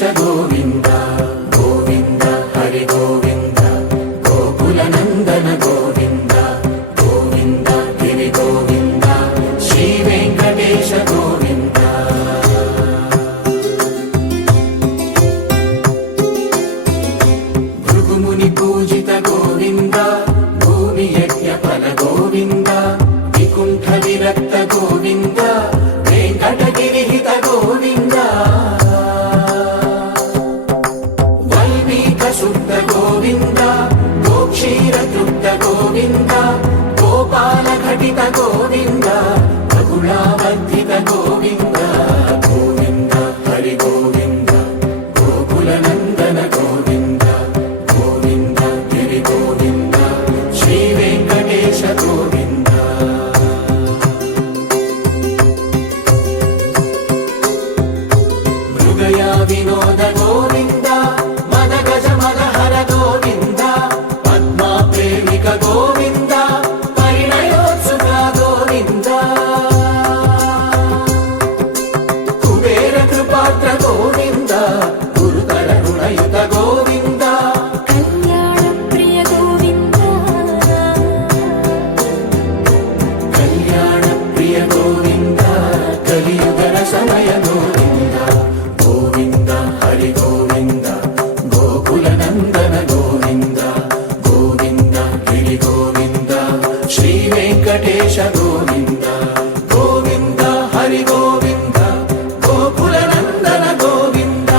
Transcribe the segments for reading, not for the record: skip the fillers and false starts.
వెంకటేశ గోవింద గోవింద హరి గోవింద గోకుల నందన గోవింద గోవింద గిరి గోవింద శ్రీ వెంకటేశ గోవింద భృగుముని పూజిత గోవింద భూమి యజ్ఞ ఫల గోవింద వికుంఠ విరక్త గోవింద వెంకటగిరిహిత గోవింద వల్మీక శుద్ధ గోవింద గోక్షీర తృప్త గోవింద గోపాల ఘటిత గోవింద బహుళావర్ధిత గోవింద గోవింద హరి గోవింద గోకుల నందన గోవింద గోవింద గిరి గోవింద శ్రీ వెంకటేశ గోవింద మృగయా వినోద గోవింద మద గజ మద హర గోవింద పద్మా ప్రేమిక గోవింద పరిణయోత్సుక గోవింద కుబేర కృపాత్ర గోవింద గురుతర రుణయుత గోవింద కళ్యాణ ప్రియ గోవింద కళ్యాణ ప్రియ గోవింద కలియుగ రసమయ గోవింద గోవింద హరి గోవింద గోకుల నందన గోవింద గోవింద గిరి గోవింద శ్రీ వెంకటేశ గోవింద గోవింద హరి గోవింద గోకుల నందన గోవింద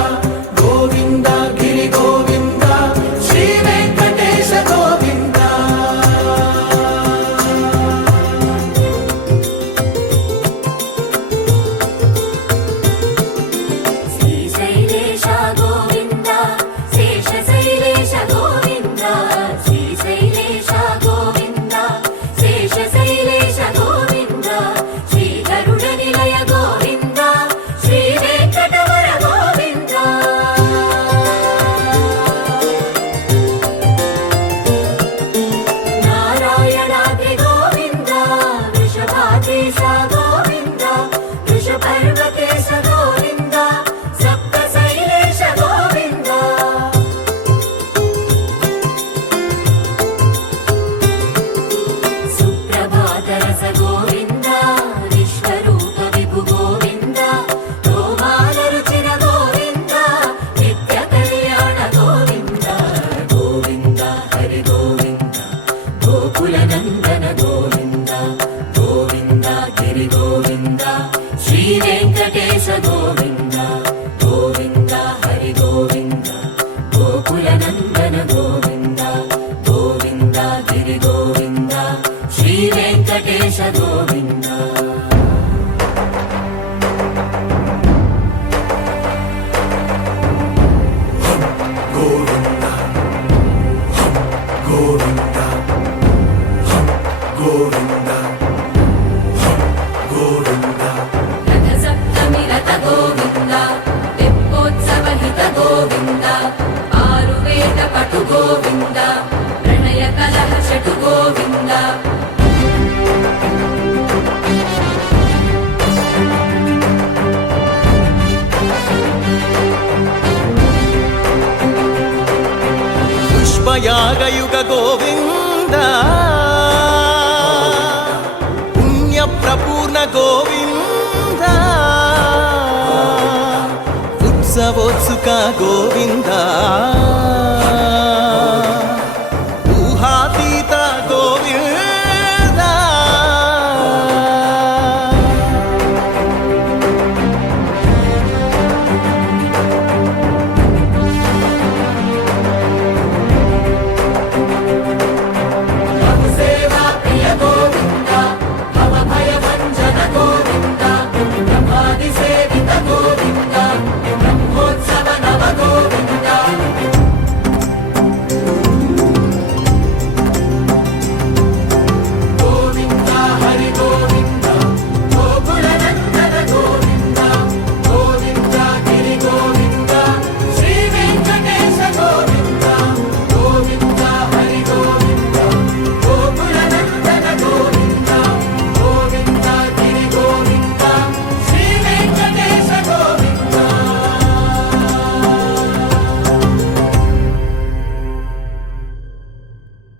గోవింద గిరి గోవింద శ్రీ వెంకటేశ గోవింద శ్రీశైలేశ గోవింద శేషశైలేశ గోవింద శ్రీశైలేశ గోవింద శేషశైలేశ గోవింద శ్రీ గరుడ నిలయ గోవింద శ్రీ వెంకటవర గోవింద నారాయణాద్రి గోవింద వృషభాదేశ గోవింద వృషపర్వతేశ గోవింద సప్తశైలేశ గోవింద సుప్రభాతరస గోవింద విశ్వరూప విభు గోవింద గోమాల రుచిర గోవింద నిత్య కళ్యాణ గోవింద గోవింద హరి గోవింద గోకుల నందన గోవింద గోవింద గిరి గోవింద శ్రీ వెంకటేశ గోవింద గోవింద హరి గోవింద గోకుల నందన గోవింద గోవింద గిరి గోవింద శ్రీ వెంకటేశ గోవింద గోవింద గోవింద గోవింద గోవింద రథ సప్తమి రథ గోవింద తెప్పోత్సవ హిత గోవింద ఆరువేద పటు గోవింద ప్రణయ కలహ షటు గోవింద పుష్పయాగయుగ గోవింద పుణ్య ప్రపూర్ణ గోవింద ఉత్సవోత్సుక గోవింద